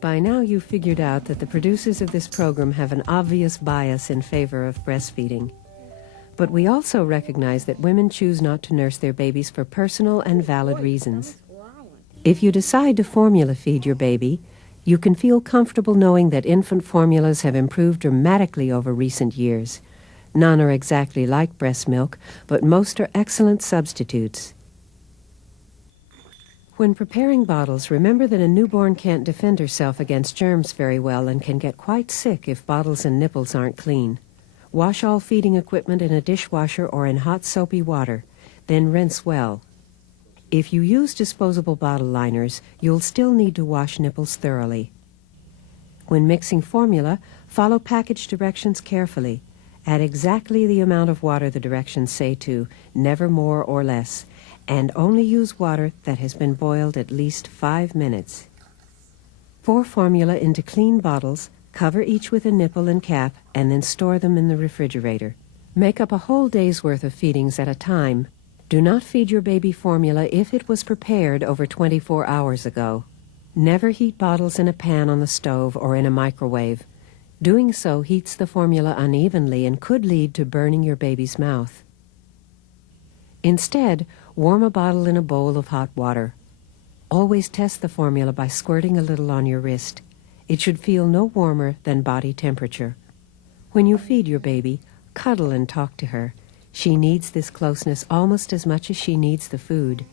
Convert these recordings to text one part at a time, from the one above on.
By now you've figured out that the producers of this program have an obvious bias in favor of breastfeeding. But we also recognize that women choose not to nurse their babies for personal and valid reasons. If you decide to formula feed your baby, you can feel comfortable knowing that infant formulas have improved dramatically over recent years. None are exactly like breast milk, but most are excellent substitutes. When preparing bottles, remember that a newborn can't defend herself against germs very well and can get quite sick if bottles and nipples aren't clean. Wash all feeding equipment in a dishwasher or in hot soapy water, then rinse well. If you use disposable bottle liners, you'll still need to wash nipples thoroughly. When mixing formula, follow package directions carefully. Add exactly the amount of water the directions say to, never more or less, and only use water that has been boiled at least 5 minutes. Pour formula into clean bottles, cover each with a nipple and cap, and then store them in the refrigerator. Make up a whole day's worth of feedings at a time. Do not feed your baby formula if it was prepared over 24 hours ago. Never heat bottles in a pan on the stove or in a microwave. Doing so heats the formula unevenly and could lead to burning your baby's mouth. Instead, warm a bottle in a bowl of hot water. Always test the formula by squirting a little on your wrist. It should feel no warmer than body temperature. When you feed your baby, cuddle and talk to her. She needs this closeness almost as much as she needs the food.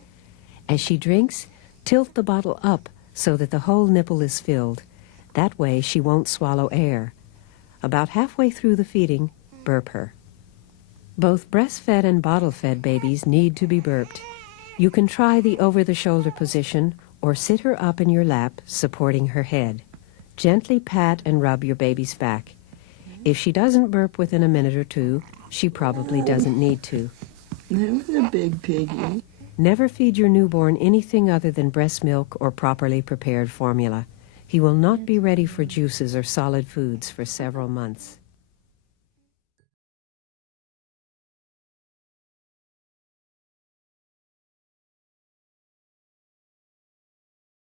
As she drinks, tilt the bottle up so that the whole nipple is filled. That way she won't swallow air. About halfway through the feeding, burp her. Both breastfed and bottle-fed babies need to be burped. You can try the over-the-shoulder position or sit her up in your lap, supporting her head. Gently pat and rub your baby's back. If she doesn't burp within a minute or two, she probably doesn't need to. That was a big piggy. Never feed your newborn anything other than breast milk or properly prepared formula. He will not be ready for juices or solid foods for several months.